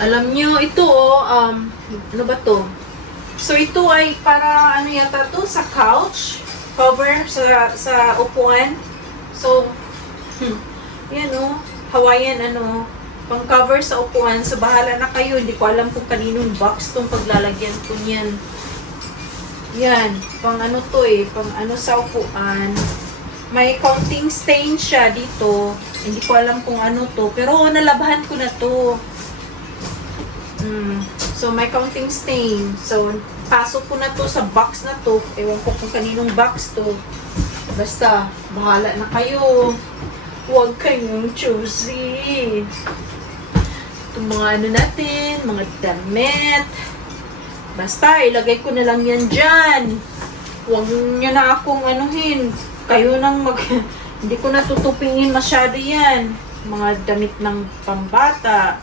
Alam nyo, ito ano ba to? So, ito ay para, ano yata to, sa couch, cover, sa upuan. So, yan Hawaiian, pang cover sa upuan. So, bahala na kayo. Hindi ko alam kung kaninong box tong paglalagyan ko niyan. Yan, pang ano to pang ano sa upuan. May counting stain siya dito. Hindi ko alam kung ano to. Pero, nalabahan ko na to. So, may counting stain. So, pasok ko na to sa box na to. Ewan ko kung kaninong box to. Basta, bahala na kayo. Huwag kayong choosy. Itong mga ano natin, mga damit. Basta, ilagay ko na lang yan dyan. Huwag nyo na akong anuhin. Kayo nang hindi ko natutupingin masyado yan. Mga damit ng pambata.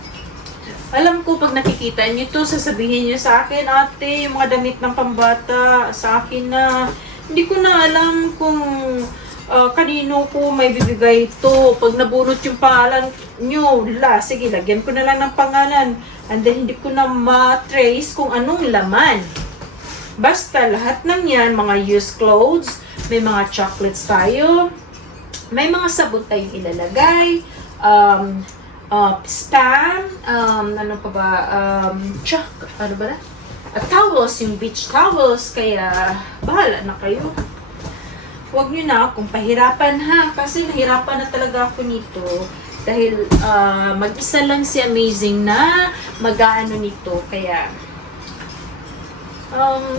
Alam ko, pag nakikita niyo to, sasabihin niyo sa akin, ate, yung mga damit ng pambata, sa akin na, hindi ko na alam kung kanino ko may bibigay to. Pag nabunot yung pangalan nyo, sige, lagyan ko na lang ng pangalan. And then, hindi ko na ma-trace kung anong laman. Basta, lahat ng yan, mga used clothes, may mga chocolates tayo, may mga sabon tayong ilalagay, spam, ano pa ba, ano ba na? Towels, yung beach towels, kaya bahala na kayo. Huwag nyo na akong pahirapan kasi nahirapan na talaga ako nito. Dahil mag-isa lang si Amazing na mag-aano nito, kaya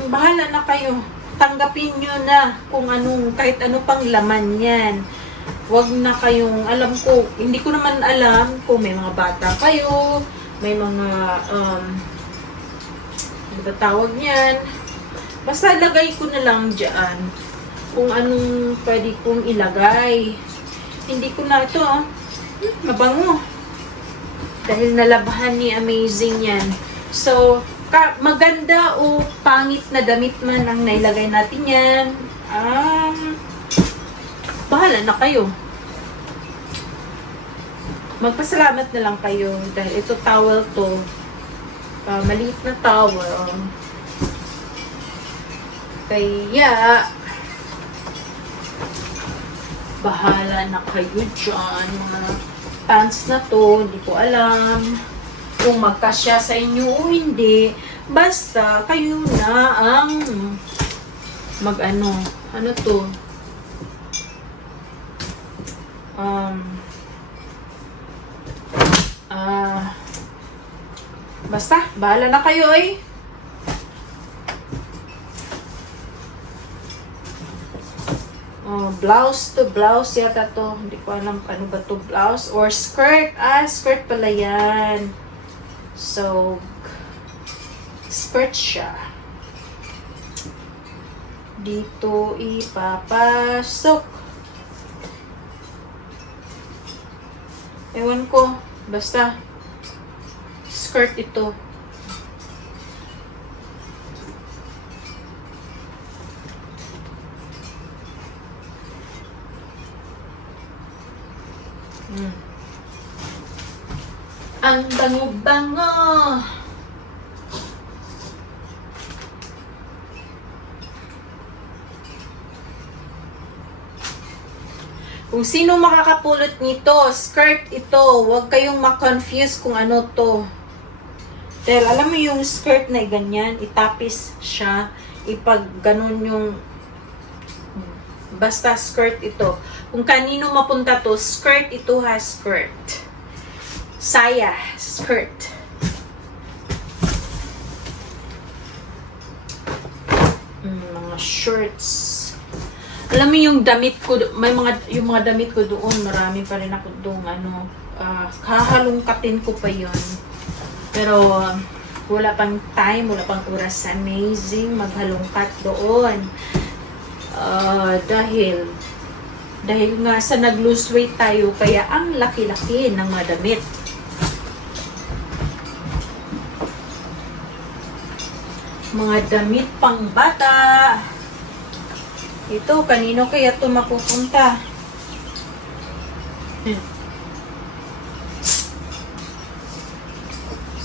bahala na kayo. Tanggapin nyo na kung anong, kahit ano pang laman yan. Huwag na kayong, alam ko, hindi ko naman alam kung may mga bata kayo, may mga, ano ba tawag niyan? Basta lagay ko na lang dyan kung anong pwede kong ilagay. Hindi ko na ito, mabango. Dahil nalabahan ni Amazing yan. So, maganda o pangit na damit man ang nailagay natin yan. Bahala na kayo. Magpasalamat na lang kayo dahil ito towel to. Maliit na towel. Kaya bahala na kayo dyan. Mga pants na to, hindi ko alam kung magkasya sa inyo o hindi. Basta kayo na ang ano to, basta, bahala na kayo blouse to blouse yata to. Hindi ko alam ano ba to, blouse or skirt. Skirt pala yan. So, skirt siya. Dito ipapasok. Ewan ko. Basta, skirt ito. Ang bango-bango. Kung sino makakapulot nito, skirt ito. Huwag kayong ma-confuse kung ano to. Dahil alam mo yung skirt na ganyan, itapis siya, ipag ganun yung, basta skirt ito. Kung kanino mapunta to, skirt ito skirt. Saya, skirt. Mga shorts. Alam mo yung damit ko, yung mga damit ko doon, marami pa rin ako doon, kahalungkatin ko pa yon. Pero, wala pang time, wala pang oras. Amazing, maghalungkat doon. Dahil nga sa nag-lose weight tayo, kaya ang laki-laki ng mga damit. Mga damit pang bata. Ito, kanino kaya ito mapupunta?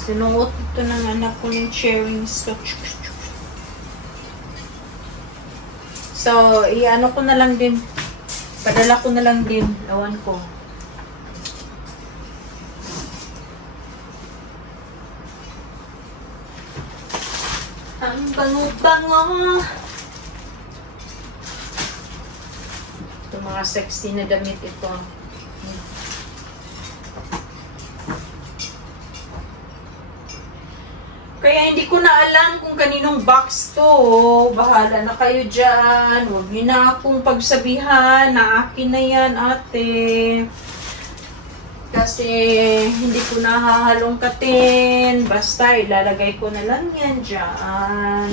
Sinuot ito ng anak ko ng sharing stock. So, i-ano ko na lang din. Padala ko na lang din. Ewan ko. Ang bango-bango. Ito mga sexy na damit ito. Kaya hindi ko na alam kung kaninong box to. Bahala na kayo dyan. Huwag niyo na akong pagsabihan na akin na yan, ate. Kasi hindi ko na hahalongkatin. Basta ilalagay ko na lang yan dyan.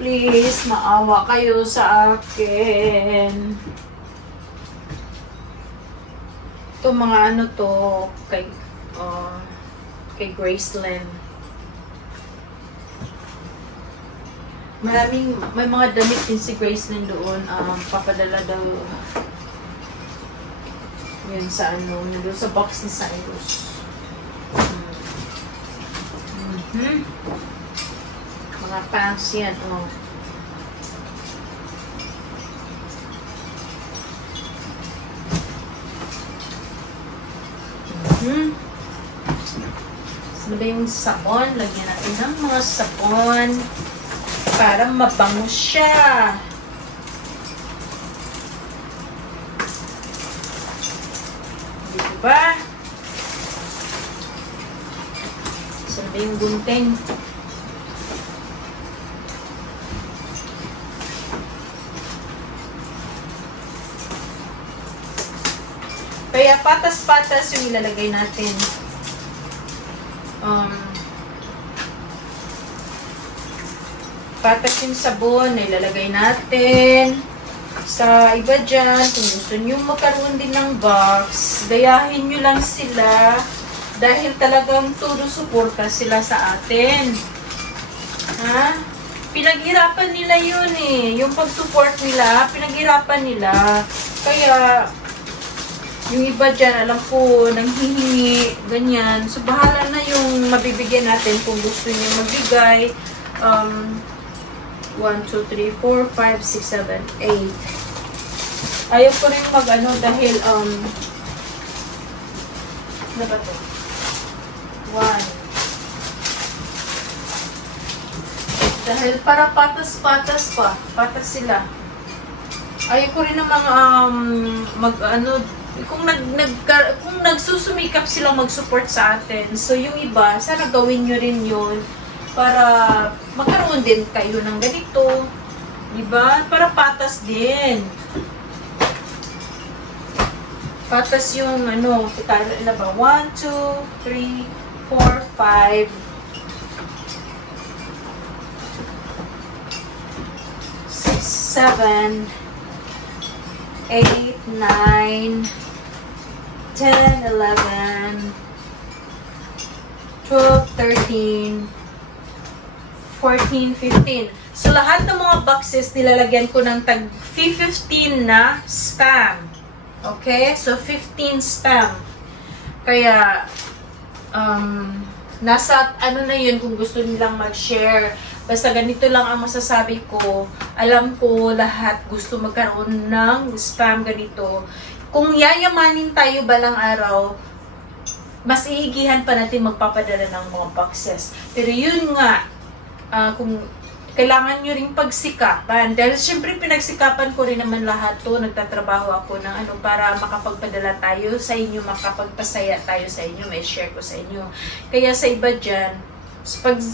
Please, maawa kayo sa akin. Ito mga ano to kay Gracelyn. May mga damit din si Gracelyn doon. Papadala daw yan sa ano, nandun sa box ni Cyrus. Mga pants yan, oh. Saan ba yung sabon? Lagyan natin ng mga sabon para mabango siya. Diba? Saan ba yung gunting? Kaya patas-patas yung ilalagay natin. Patas yung sabon na ilalagay natin. Sa iba dyan, kung gusto nyo magkaroon din ng box, gayahin nyo lang sila dahil talagang todo suporta sila sa atin. Ha? Pinaghirapan nila yun eh. Yung pag-support nila, pinaghirapan nila. Kaya, yung iba dyan, alam ko, nanghihingi, ganyan. So, bahala na yung mabibigyan natin kung gusto nyo magbigay. 1, 2, 3, 4, 5, 6, 7, 8. Ayaw ko rin mag-ano dahil, ano ba to? 1. Dahil para patas-patas pa. Patas sila. Ayaw ko rin namang, kung nagsusumikap silang mag-support sa atin. So, yung iba, sana gawin nyo rin yun para magkaroon din kayo ng ganito. Diba? Para patas din. Patas yung ano, ilan ba? 1, 2, 3, 4, 5, 6, 7, 8, 9, 10, 11, 12, 13, 14, 15. So, lahat ng mga boxes, nilalagyan ko ng tag 15 na spam. Okay? So, 15 spam. Kaya, nasa ano na yun kung gusto nilang mag-share. Basta ganito lang ang masasabi ko. Alam ko lahat gusto magkaroon ng spam ganito. Kung yayamanin tayo balang araw, mas iigihan pa natin magpapadala ng mga boxes. Pero yun nga, kung kailangan nyo ring pagsikapan. Dahil syempre pinagsikapan ko rin naman lahat to. Nagtatrabaho ako ng para makapagpadala tayo sa inyo, makapagpasaya tayo sa inyo, may share ko sa inyo. Kaya sa iba dyan,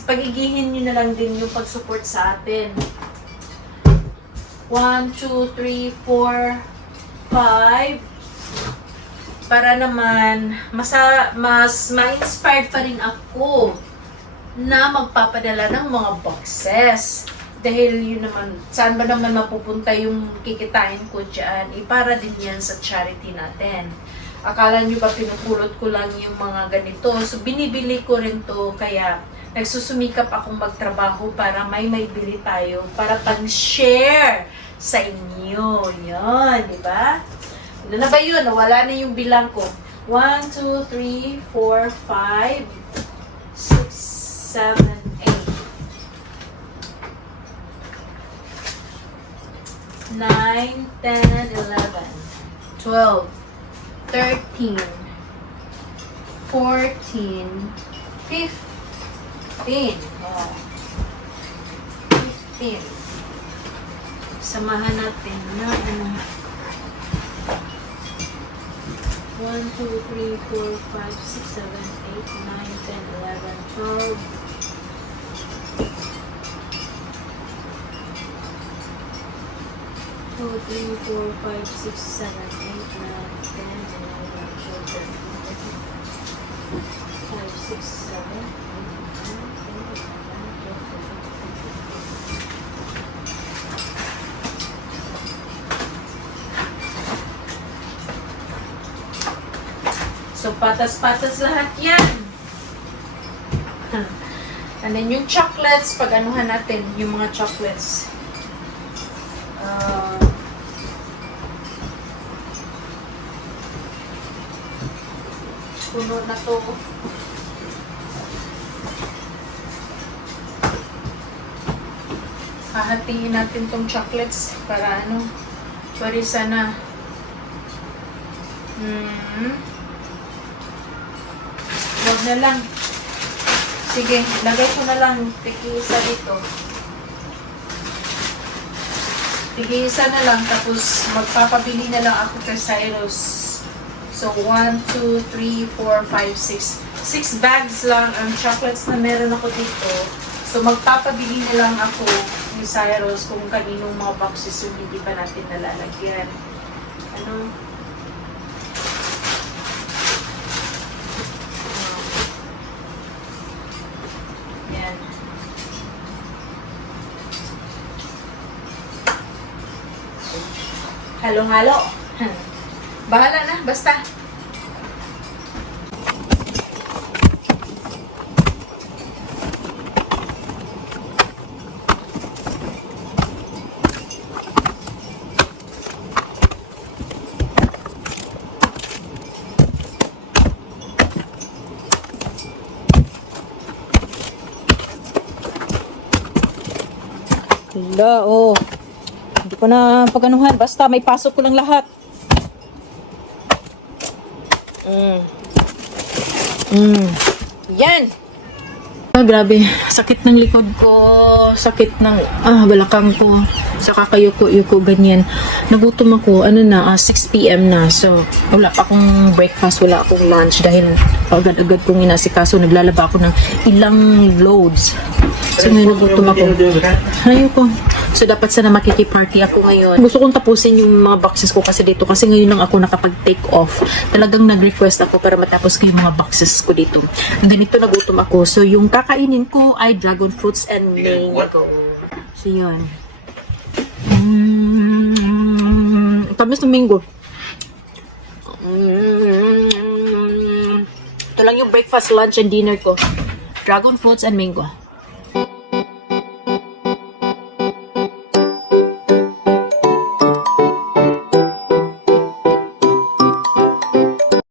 pagigihin nyo na lang din yung pag-support sa atin. 1, 2, 3, 4, 5. Para naman, mas ma-inspired pa rin ako na magpapadala ng mga boxes. Dahil yun naman, saan ba naman mapupunta yung kikitain ko dyan? Para din yan sa charity natin. Akala nyo ba pinupulot ko lang yung mga ganito? So, binibili ko rin to. Kaya, nagsusumikap akong magtrabaho para may bili tayo. Para pang-share sa inyo. Yan, di ba? Ano na ba yun? Nawala na yung bilang ko. 1, 2, 3, 4, 5, 6, 7, 8, 9, 10, 11, 12, 13, 14, 15. Oh. 15. Samahan natin na ano. 1, 2, 3, 4, 5, 6, 7, 8, 9, 10, 11, 12. 2, 3, 4, 5, 6, 7, 8, 9, 10, 11, 12, 13, 5, 6, 7, 8, 9, 10, 11, 12, 13. So, patas-patas lahat yan. And then, yung chocolates, pag-anuhan natin, yung mga chocolates. Puno na to. Hahatiin natin tong chocolates para ano, parisa na. Huwag na lang. Sige, lagay ko na lang tig-isa dito. Tig-isa na lang, tapos magpapabili na lang ako kay Cyrus. So, 1, 2, 3, 4, 5, 6. 6 bags lang ang chocolates na meron ako dito. So, magpapabili na lang ako ni Cyrus kung kaninong mga boxes yung hindi pa natin nalalagyan. Ano? Yan. Halo-halo. Bahala na, basta. Wala, oh. Hindi ko na paganuhan. Basta may pasok ko lang lahat. Yan! Grabe. Sakit ng likod ko. Sakit ng balakang ko. Saka kayuko-yuko, ganyan. Nagutom ako. 6 p.m. na. So, wala pa akong breakfast. Wala akong lunch. Dahil agad-agad kong inasikaso. Naglalaba ako ng ilang loads. So, ngayon nagutom ako. Ayoko. So, dapat sana makikiparty ako ngayon. Gusto kong tapusin yung mga boxes ko kasi dito. Kasi ngayon lang ako nakapag-take off. Talagang nag-request ako para matapos ko yung mga boxes ko dito. Ganito nagutom ako. So, yung kakainin ko ay dragon fruits and mango. So, yun. Tamis ng mango. Ito lang yung breakfast, lunch, and dinner ko. Dragon fruits and mango.